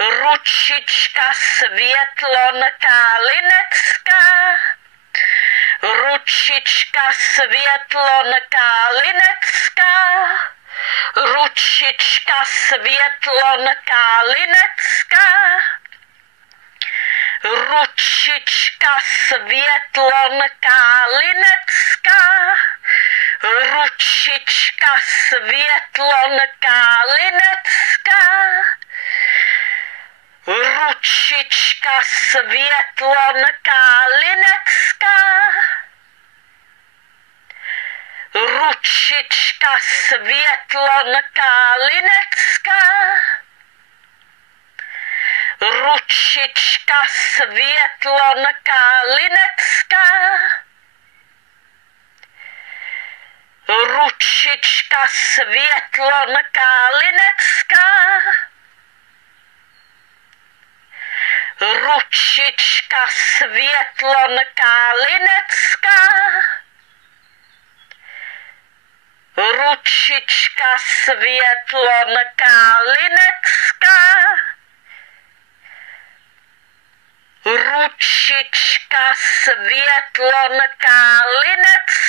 Ručička Světlonka Linecká. Ručička Světlonka Linecká. Ručička Světlonka Linecká. Ručička Světlonka Linecká. Ručička Světlonka Linecká. Ručička Světlonka Linecká. Ručička Světlonka Linecká. Ručička Světlonka Linecká. Ručička Světlonka Linecká. Ručička Světlonka Linecká. Ručička Světlonka Linecká. Ručička Světlonka Linecká.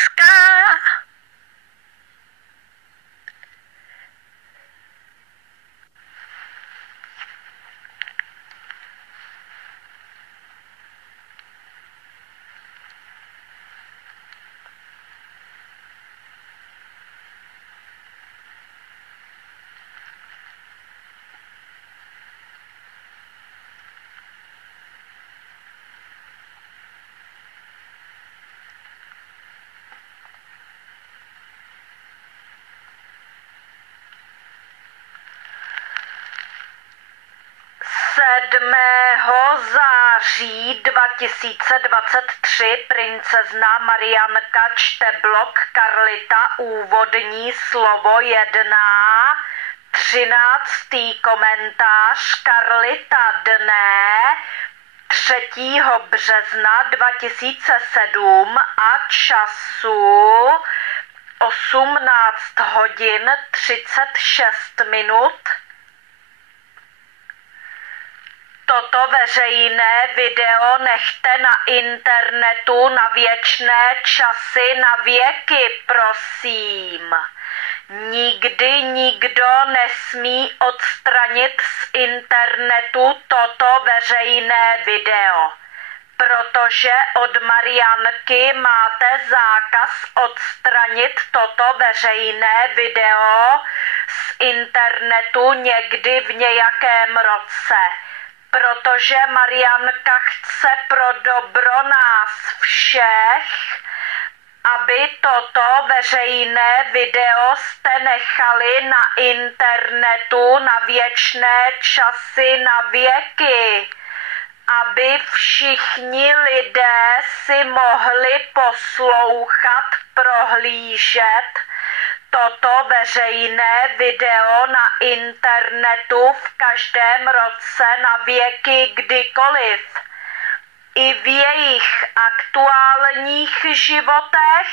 září 2023 princezna Marianka čte blog Karlita úvodní slovo 1, 13. komentář Karlita dne 3. března 2007 a času 18 hodin 36 minut. Toto veřejné video nechte na internetu na věčné časy, na věky, prosím. Nikdy nikdo nesmí odstranit z internetu toto veřejné video, protože od Marianky máte zákaz odstranit toto veřejné video z internetu někdy v nějakém roce. Protože Marianka chce pro dobro nás všech, aby toto veřejné video jste nechali na internetu na věčné časy, na věky, aby všichni lidé si mohli poslouchat, prohlížet toto veřejné video na internetu v každém roce na věky kdykoliv. I v jejich aktuálních životech,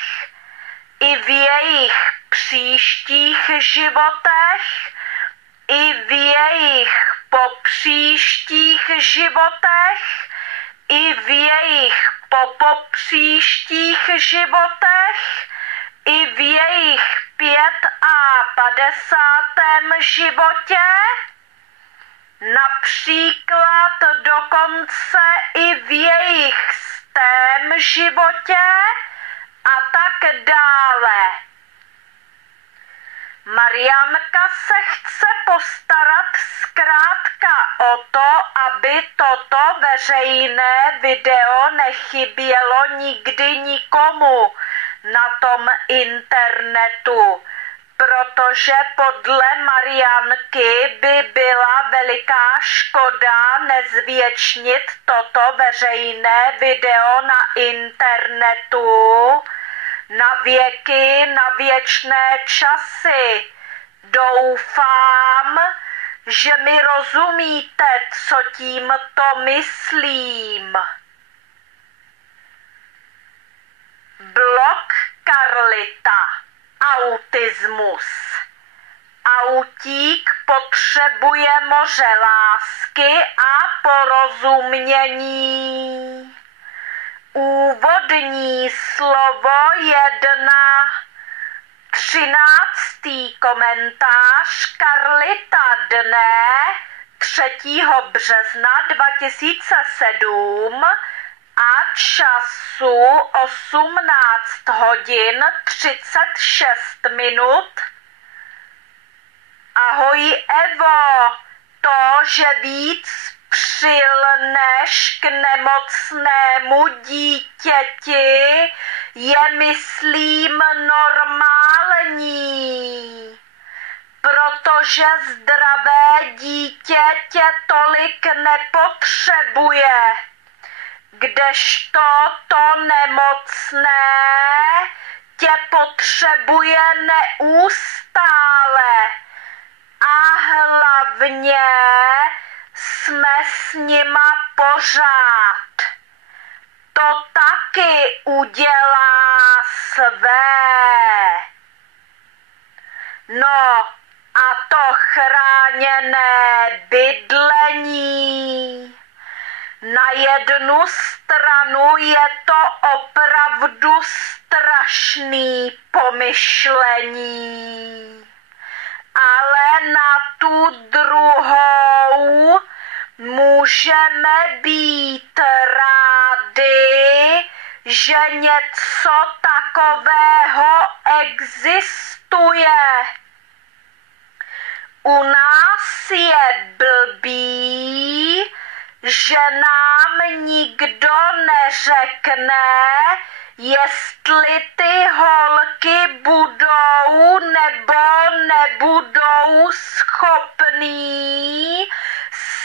i v jejich příštích životech, i v jejich popříštích životech, i v jejich popopříštích životech, i v jejich 55. životě, například dokonce i v jejich 100. životě a tak dále. Marianka se chce postarat zkrátka o to, aby toto veřejné video nechybělo nikdy nikomu na tom internetu, protože podle Marianky by byla veliká škoda nezvětšnit toto veřejné video na internetu na věky, na věčné časy. Doufám, že mi rozumíte, co tímto myslím. Blog Karlita. Autismus. Autík potřebuje moře lásky a porozumění. Úvodní slovo 1. 13. komentář Karlita dne 3. března 2007 a času 18 hodin 36 minut. Ahoj Evo, to, že víc přilneš k nemocnému dítěti, je, myslím, normální, protože zdravé dítě tě tolik nepotřebuje, kdežto to nemocné tě potřebuje neustále a hlavně jsme s nima pořád. To taky udělá své. No a to chráněné bydlení. Na jednu stranu je to opravdu strašný pomyšlení, ale na tu druhou můžeme být rádi, že něco takového existuje. U nás je blbý, že nám nikdo neřekne, jestli ty holky budou nebo nebudou schopný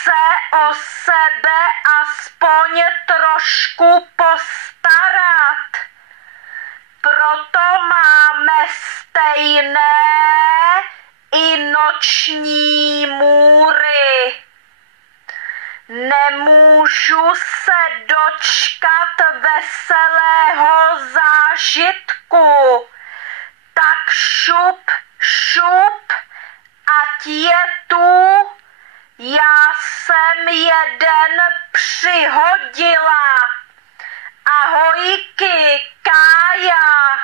se o sebe aspoň trošku postarat. Proto máme stejné i noční můry. Nemůžu se dočkat veselého zážitku, tak šup, šup, ať je tu. Já jsem jeden přihodila. Ahojky, Kája.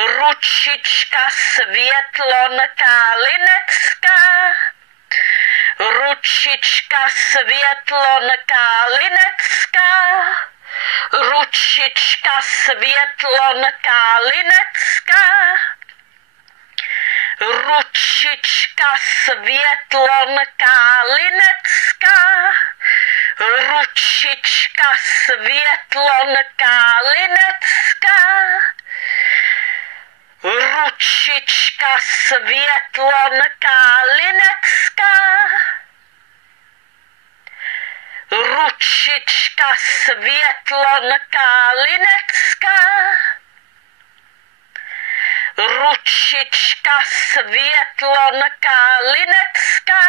Ručička Světlonka Linecká, ručička Světlonka Linecká, ručička Světlonka Linecká, ručička Světlonka Linecká, ručička Světlonka Linecká, ručička Světlonka Linecká, ručička Světlonka Linecká, ručička Světlonka Linecká,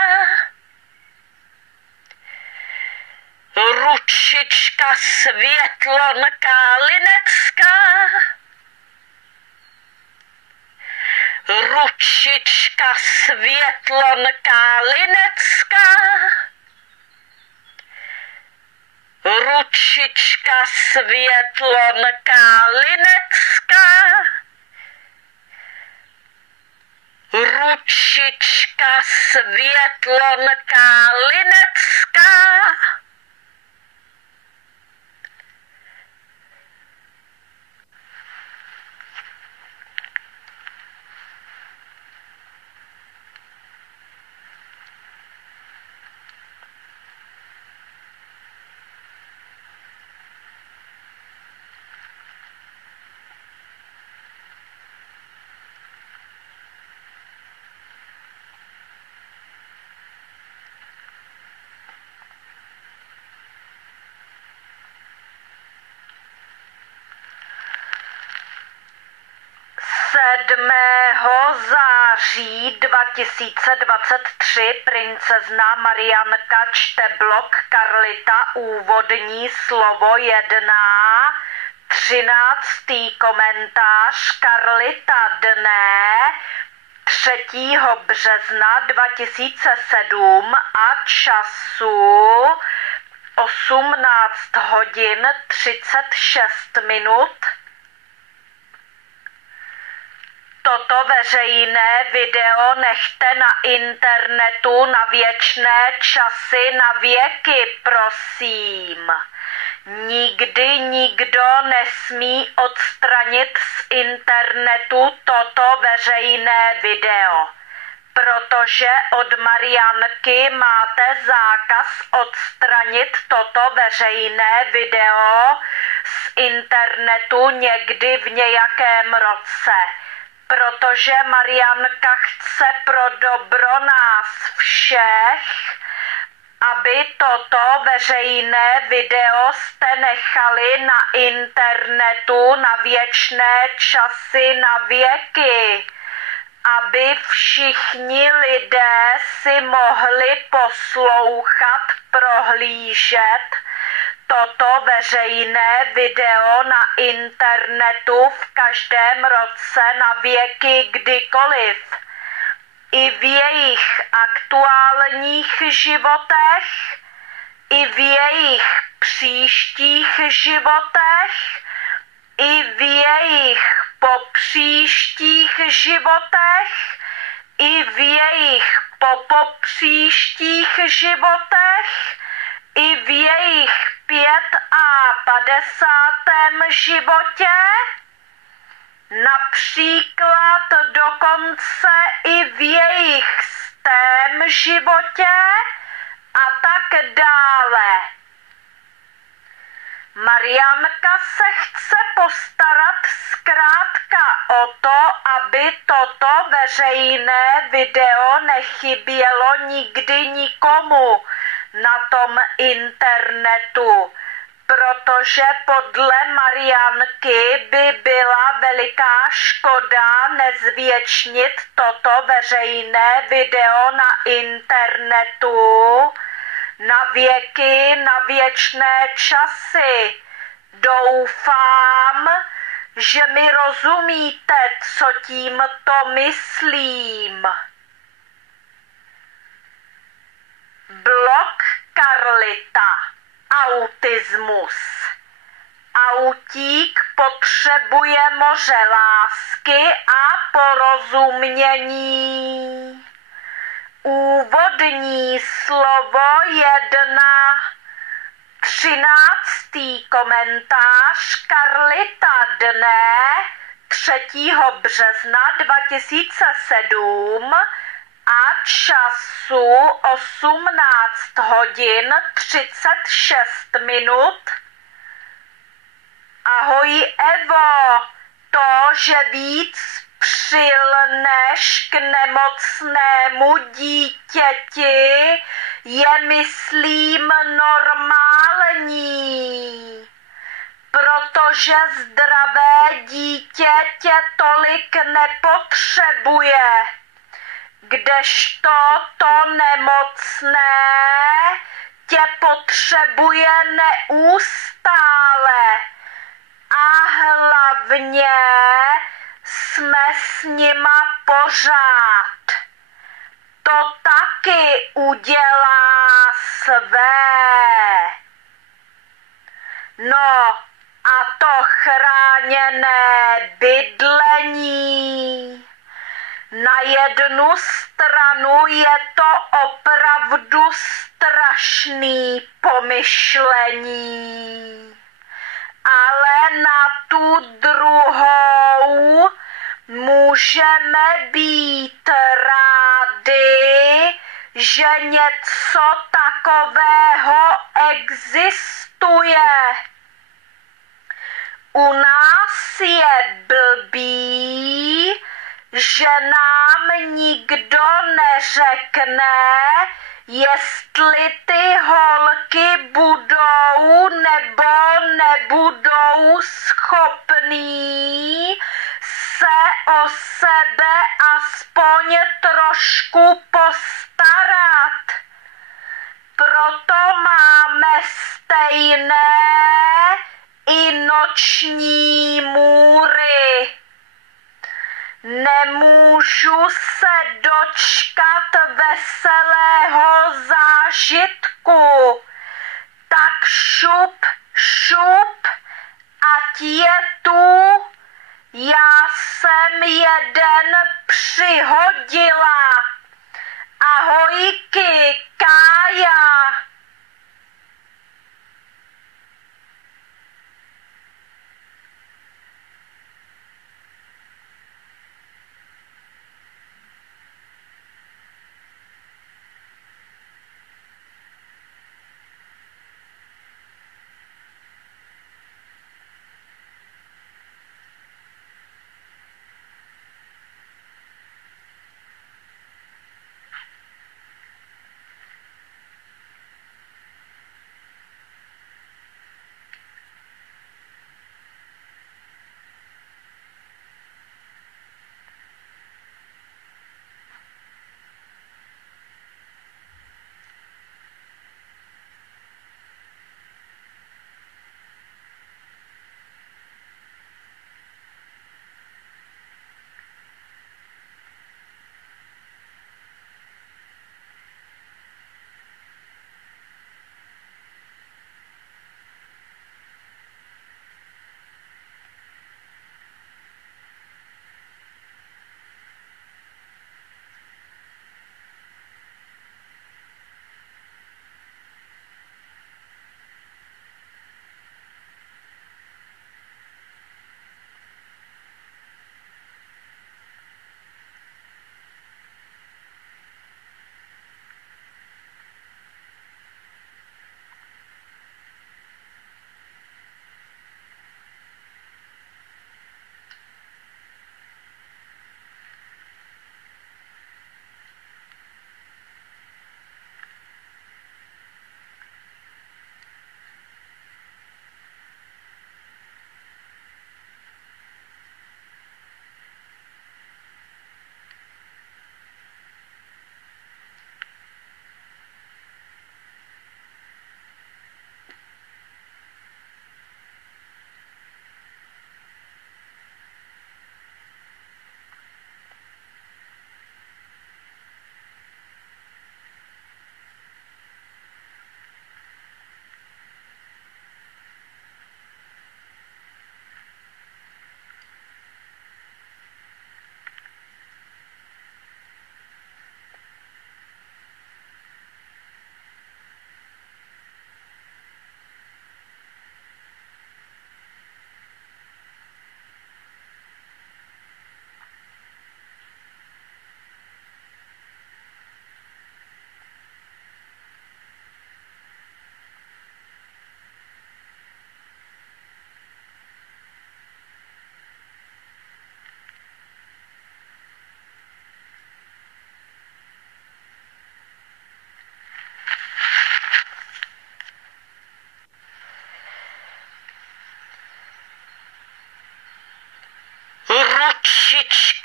ručička Světlonka Linecká, ručička Světlonka Linecká, ručička Světlonka Linecká, ručička Světlonka Linecká, září 2023 princezna Marianka čte blog Karlita, úvodní slovo 1, 13. komentář Karlita dne 3. března 2007 a času 18 hodin 36 minut. Toto veřejné video nechte na internetu na věčné časy, na věky, prosím. Nikdy nikdo nesmí odstranit z internetu toto veřejné video, protože od Marianky máte zákaz odstranit toto veřejné video z internetu někdy v nějakém roce. Protože Marianka chce pro dobro nás všech, aby toto veřejné video jste nechali na internetu na věčné časy, na věky, aby všichni lidé si mohli poslouchat, prohlížet toto veřejné video na internetu v každém roce na věky kdykoliv. I v jejich aktuálních životech, i v jejich příštích životech, i v jejich popříštích životech, i v jejich popopříštích životech, i v jejich 55. životě, například dokonce i v jejich 100. životě a tak dále. Marianka se chce postarat zkrátka o to, aby toto veřejné video nechybělo nikdy nikomu na tom internetu, protože podle Marianky by byla veliká škoda nezvětšnit toto veřejné video na internetu na věky, na věčné časy. Doufám, že mi rozumíte, co tímto myslím. Blog Karlita. Autismus. Autík potřebuje moře lásky a porozumění. Úvodní slovo 1. 13. komentář Karlita dne 3. března 2007 a času 18 hodin 36 minut. Ahoj Evo, to, že víc přilneš k nemocnému dítěti, je myslím normální, protože zdravé dítě tě tolik nepotřebuje, kdežto to nemocné tě potřebuje neustále a hlavně jsme s nima pořád. To taky udělá své. No a to chráněné bydlení. Na jednu stranu je to opravdu strašný pomyšlení, ale na tu druhou můžeme být rádi, že něco takového existuje. U nás je blbý, že nám nikdo neřekne, jestli ty holky budou nebo nebudou schopný se o sebe aspoň trošku postarat. Proto máme stejné i noční můry. Nemůžu se dočkat veselého zážitku, tak šup, šup, ať je tu. Já jsem jeden přihodila. Ahojky, Kája.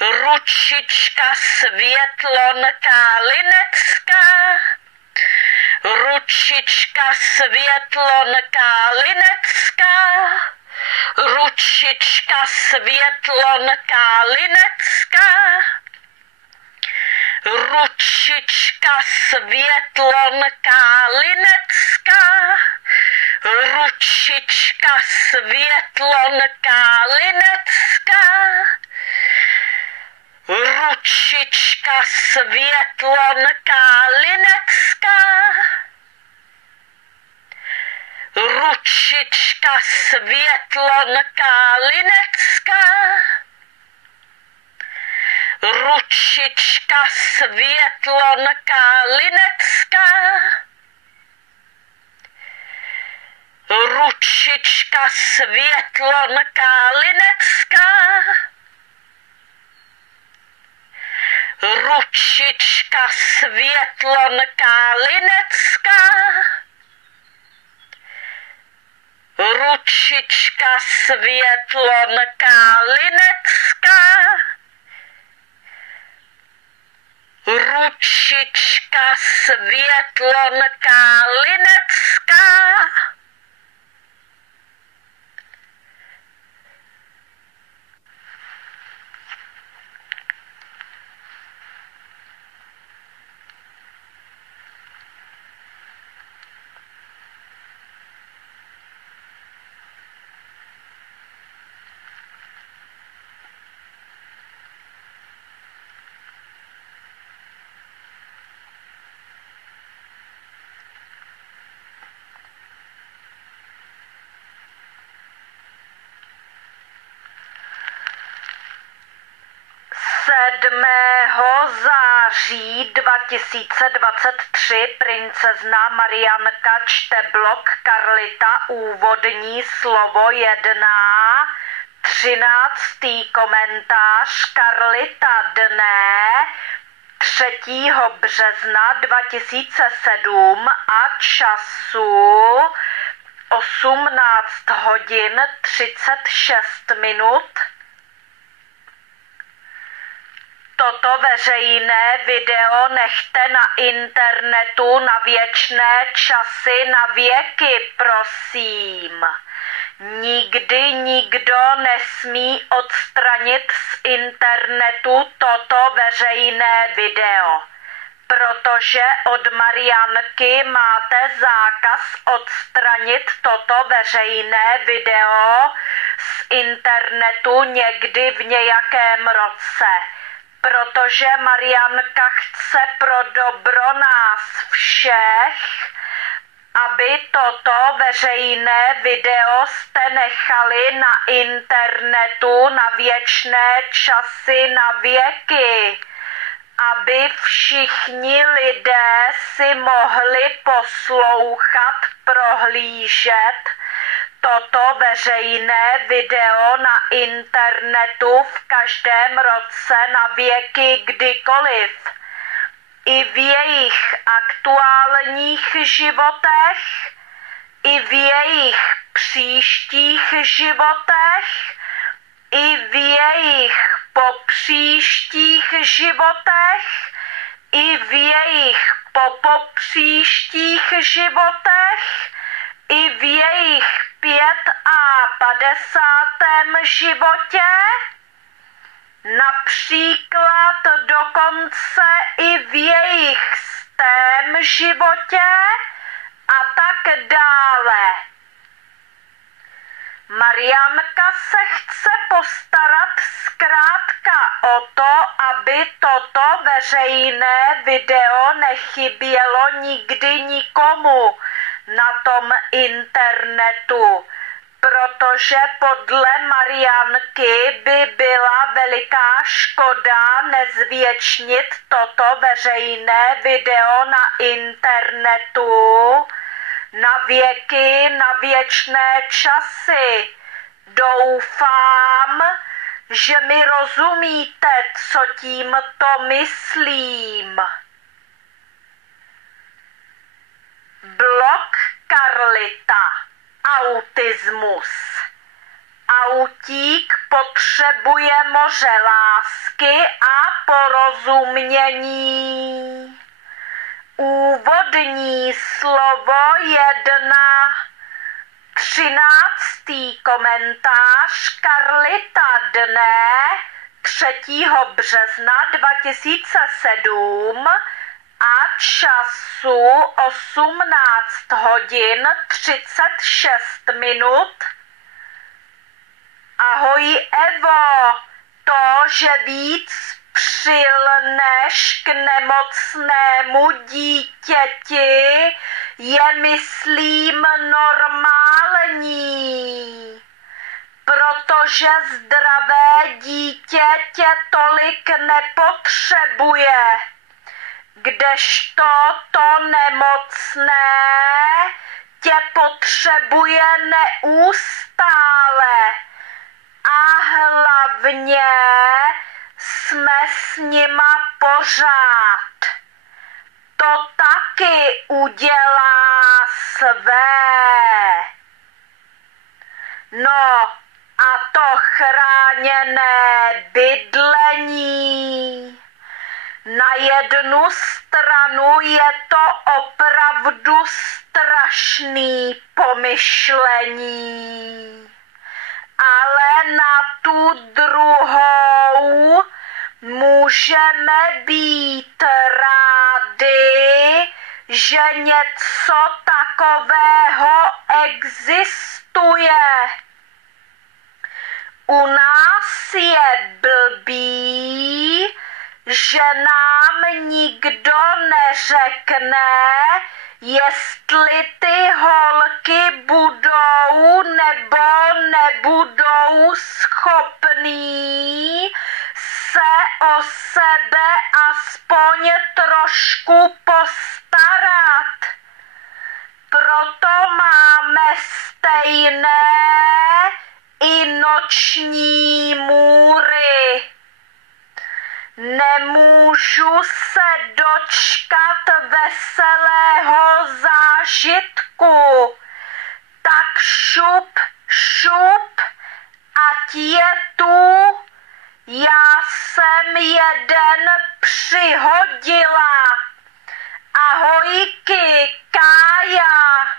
Ručička Světlonka Linecká. Ručička Světlonka Linecká. Ručička Světlonka Linecká. Ručička Světlonka Linecká. Ručička Světlonka Linecká. Ručička Světlonka Linecká. Ručička Světlonka Linecká. Ručička Světlonka Linecká. Ručička Světlonka Linecká. Ručička Světlonka Linecká. Ručička Světlonka Linecká. Ručička Světlonka Linecká. Sedmého září 2023 princezna Marianka čte blog Karlita úvodní slovo 1, 13. komentář Karlita dne 3. března 2007 a času 18 hodin 36 minut. Toto veřejné video nechte na internetu na věčné časy, na věky, prosím. Nikdy nikdo nesmí odstranit z internetu toto veřejné video, protože od Marianky máte zákaz odstranit toto veřejné video z internetu někdy v nějakém roce. Protože Marianka chce pro dobro nás všech, aby toto veřejné video jste nechali na internetu na věčné časy, na věky, aby všichni lidé si mohli poslouchat, prohlížet toto veřejné video na internetu v každém roce na věky kdykoliv. I v jejich aktuálních životech, i v jejich příštích životech, i v jejich popříštích životech, i v jejich popopříštích životech, i v jejich 55. životě, například dokonce i v jejich 100. životě a tak dále. Marianka se chce postarat zkrátka o to, aby toto veřejné video nechybělo nikdy nikomu na tom internetu, protože podle Marianky by byla veliká škoda nezvětšnit toto veřejné video na internetu na věky, na věčné časy. Doufám, že mi rozumíte, co tímto myslím. Blog Karlita. Autismus. Autík potřebuje moře lásky. lásky a porozumění. Úvodní slovo 1. 13. komentář Karlita dne 3. března 2007 a času 18 hodin 36 minut. Ahoj Evo, to, že víc přilneš k nemocnému dítěti, je, myslím, normální, protože zdravé dítě tě tolik nepotřebuje, kdežto to nemocné tě potřebuje neustále a hlavně jsme s nima pořád. To taky udělá své. No a to chráněné bydlení. Na jednu stranu je to opravdu strašný pomyšlení, ale na tu druhou můžeme být rádi, že něco takového existuje. U nás je blbý, že nám nikdo neřekne, jestli ty holky budou nebo nebudou schopný se o sebe aspoň trošku postarat. Proto máme stejné i noční můry. Nemůžu se dočkat veselého zážitku, tak šup, šup, ať je tu. Já jsem jeden přihodila. Ahojky, Kája.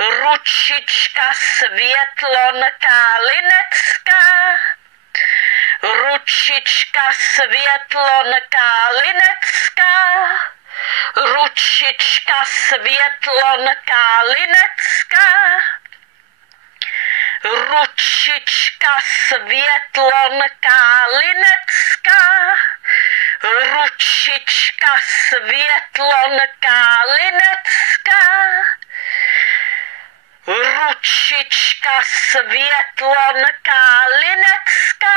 Ručička Světlonka Linecká. Ručička Světlonka Linecká. Ručička Světlonka Linecká. Ručička Světlonka Linecká. Ručička Světlonka Linecká. Ručička Světlonka Linecká.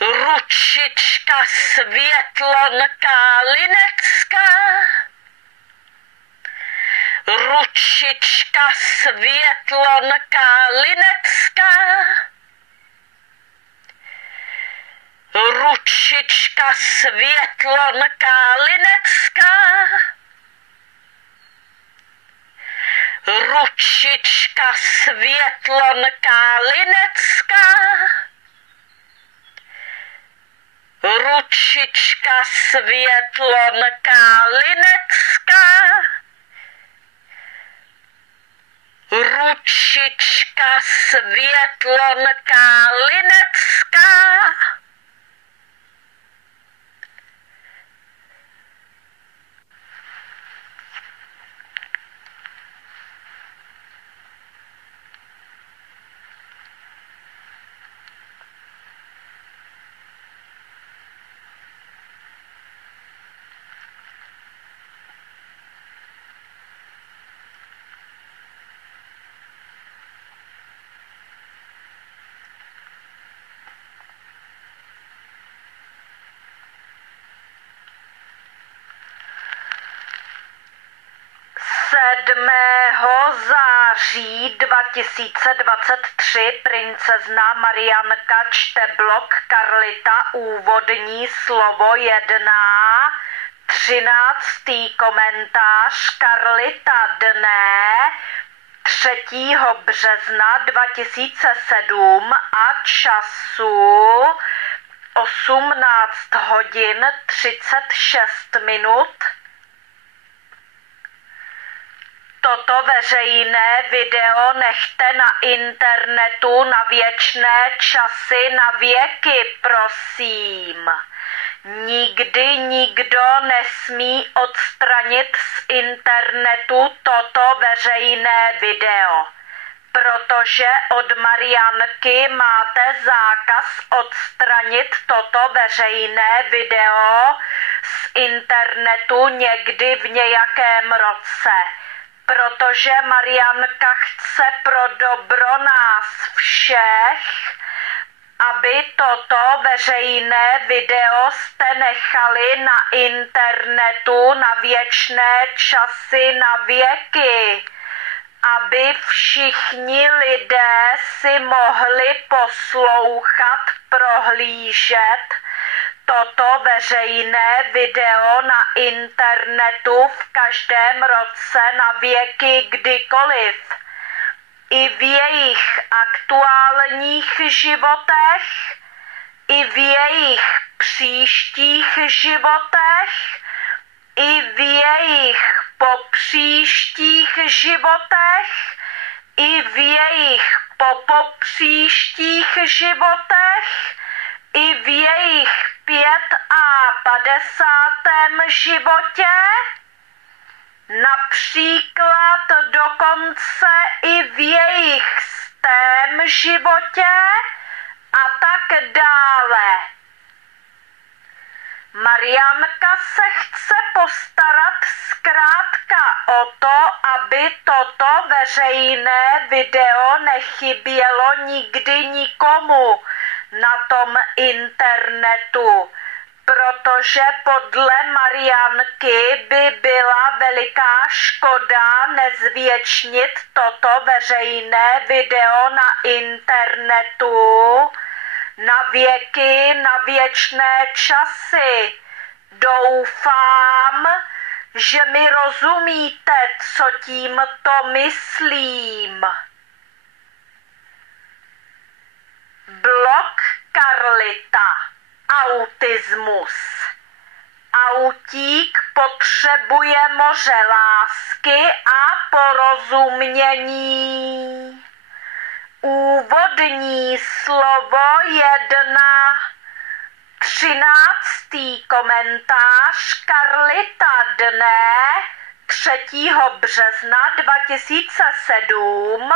Ručička Světlonka Linecká. Ručička Světlonka Linecká. Ručička Světlonka Linecká. Ručička Světlonka Linecká. Ručička Světlonka Linecká. Ručička Světlonka Linecká. září 2023 princezna Marianka čte blog Karlita úvodní slovo 1, 13. komentář Karlita dne 3. března 2007 a času 18 hodin 36 minut. Toto veřejné video nechte na internetu na věčné časy, na věky, prosím. Nikdy nikdo nesmí odstranit z internetu toto veřejné video, protože od Marianky máte zákaz odstranit toto veřejné video z internetu někdy v nějakém roce. Protože Marianka chce pro dobro nás všech, aby toto veřejné video jste nechali na internetu na věčné časy, na věky, aby všichni lidé si mohli poslouchat, prohlížet toto veřejné video na internetu v každém roce na věky kdykoliv. I v jejich aktuálních životech, i v jejich příštích životech, i v jejich popříštích životech, i v jejich popopříštích životech, i v jejich 55. životě, například dokonce i v jejich 100. životě a tak dále. Marianka se chce postarat zkrátka o to, aby toto veřejné video nechybělo nikdy nikomu na tom internetu, protože podle Marianky by byla veliká škoda nezvětšnit toto veřejné video na internetu na věky, na věčné časy. Doufám, že mi rozumíte, co tímto myslím. Blog Karlita. Autismus. Autík potřebuje moře lásky. lásky a porozumění. Úvodní slovo 1. 13. komentář Karlita dne 3. března 2007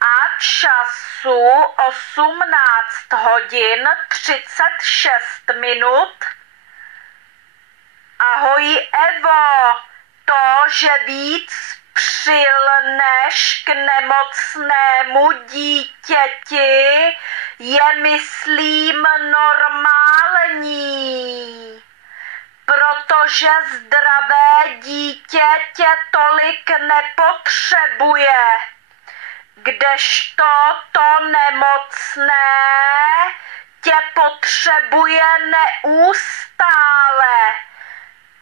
a času 18 hodin 36 minut. Ahoj Evo, to, že víc přilneš k nemocnému dítěti, je, myslím, normální, protože zdravé dítě tě tolik nepotřebuje, kdežto to nemocné tě potřebuje neustále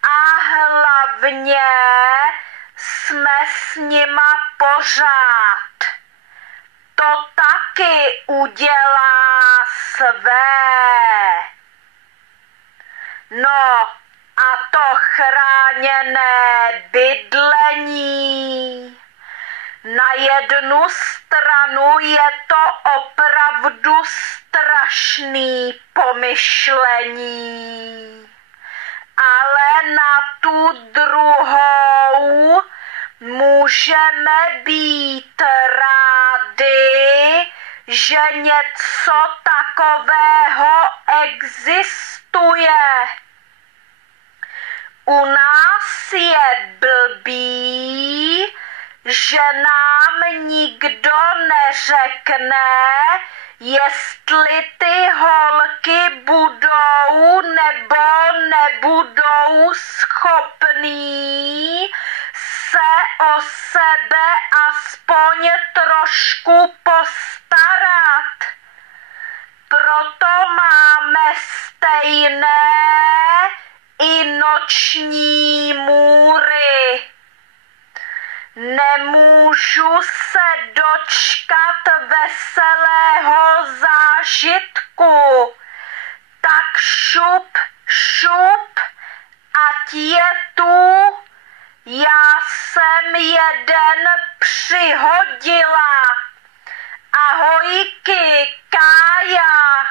a hlavně jsme s nima pořád. To taky udělá své. No a to chráněné bydlení. Na jednu stranu je to opravdu strašný pomyšlení, ale na tu druhou můžeme být rádi, že něco takového existuje. U nás je blbý, že nám nikdo neřekne, jestli ty holky budou nebo nebudou schopný se o sebe aspoň trošku postarat. Proto máme stejné i noční můry. Nemůžu se dočkat veselého zážitku, tak šup, šup, ať je tu. Já jsem jeden přihodila. Ahojky, Kája.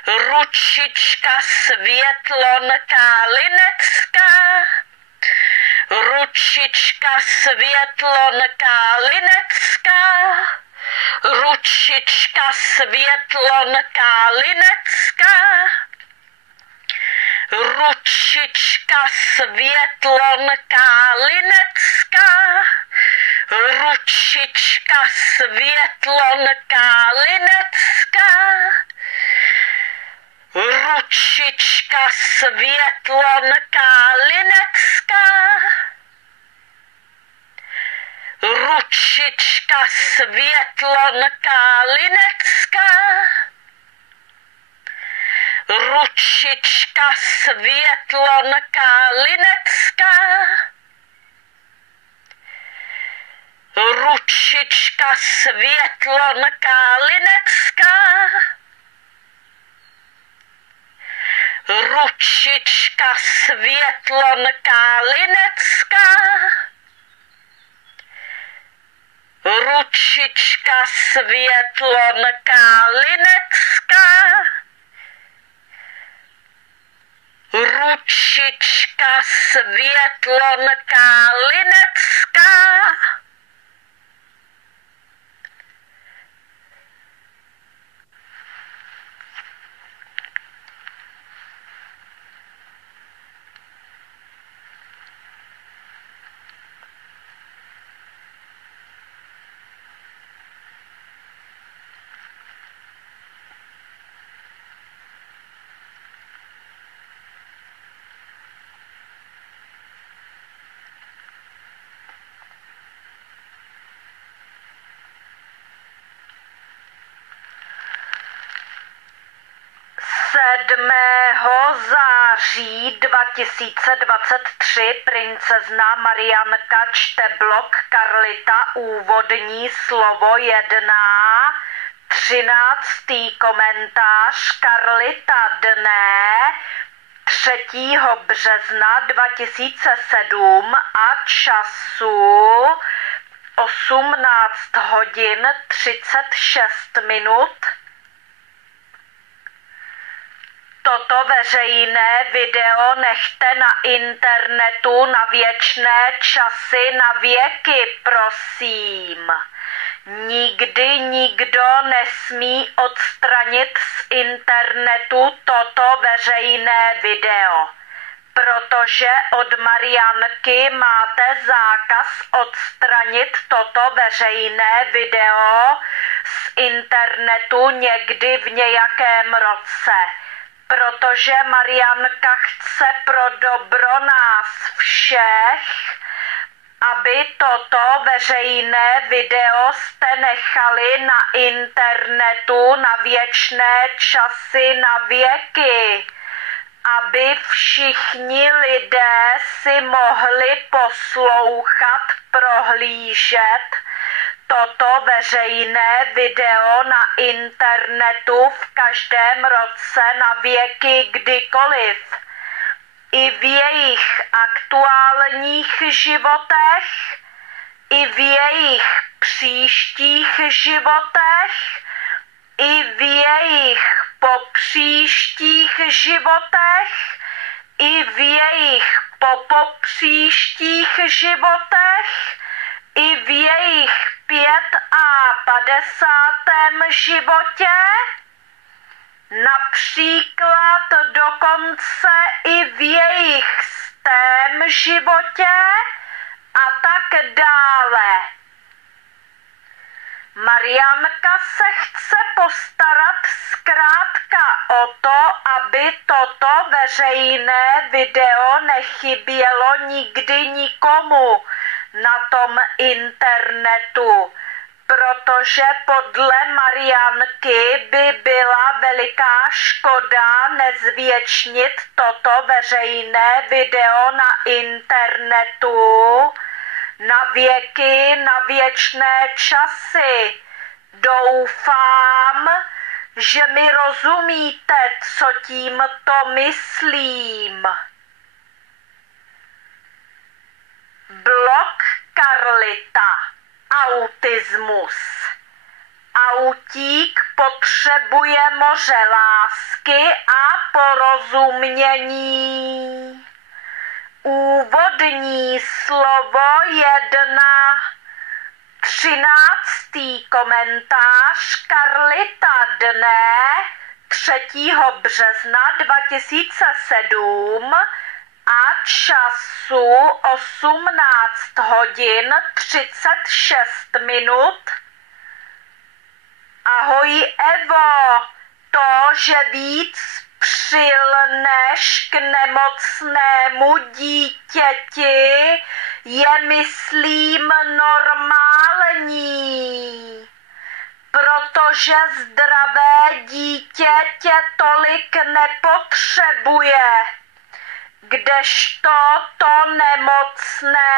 Ručička Světlonka Linecká, ručička Světlonka Linecká, ručička Světlonka Linecká, ručička Světlonka Linecká, ručička Světlonka Linecká, ručička Světlonka Linecká, ručička Světlonka Linecká, ručička Světlonka Linecká, ručička Světlonka Linecká, ručička Světlonka Linecká, ručička Světlonka Linecká, ručička Světlonka Linecká, září 2023 princezna Marianka čte blog Karlita, úvodní slovo 1, 13. komentář Karlita dne 3. března 2007 a času 18 hodin 36 minut. Toto veřejné video nechte na internetu na věčné časy, na věky, prosím. Nikdy nikdo nesmí odstranit z internetu toto veřejné video, protože od Marianky máte zákaz odstranit toto veřejné video z internetu někdy v nějakém roce. Protože Marianka chce pro dobro nás všech, aby toto veřejné video jste nechali na internetu na věčné časy, na věky, aby všichni lidé si mohli poslouchat, prohlížet toto veřejné video na internetu v každém roce na věky kdykoliv. I v jejich aktuálních životech, i v jejich příštích životech, i v jejich popříštích životech, i v jejich popopříštích životech, i v jejich 55. životě, například dokonce i v jejich 100. životě a tak dále. Marianka se chce postarat zkrátka o to, aby toto veřejné video nechybělo nikdy nikomu na tom internetu, protože podle Marianky by byla veliká škoda nezvětšnit toto veřejné video na internetu na věky, na věčné časy. Doufám, že mi rozumíte, co tímto myslím. Blog Karlita. Autismus. Autík potřebuje moře lásky a porozumění. Úvodní slovo 1. 13. komentář Karlita dne 3. března 2007 a času 18 hodin 36 minut. Ahoj Evo, to, že víc přilneš k nemocnému dítěti, je myslím normální, protože zdravé dítě tě tolik nepotřebuje, kdežto to nemocné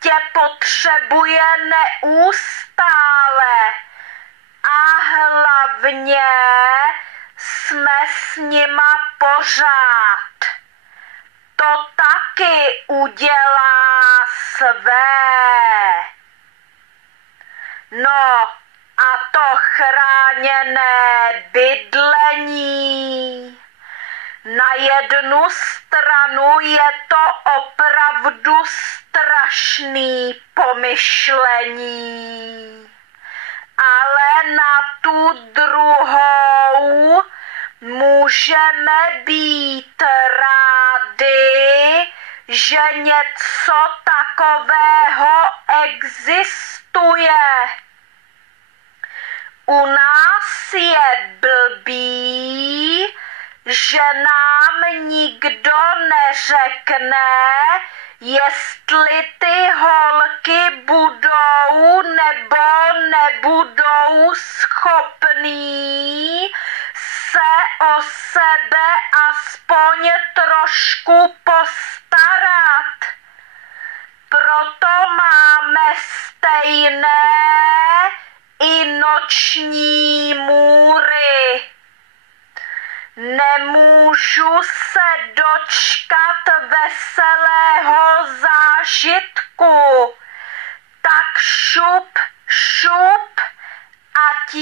tě potřebuje neustále a hlavně jsme s nima pořád. To taky udělá své. No a to chráněné bydlení. Na jednu stranu je to opravdu strašný pomyšlení, ale na tu druhou můžeme být rádi, že něco takového existuje. U nás je blbý, že nám nikdo neřekne, jestli ty holky budou nebo nebudou schopný se o sebe aspoň trošku postarat. Proto máme stejné i noční můry. Nemůžu se dočkat veselého zážitku, tak šup a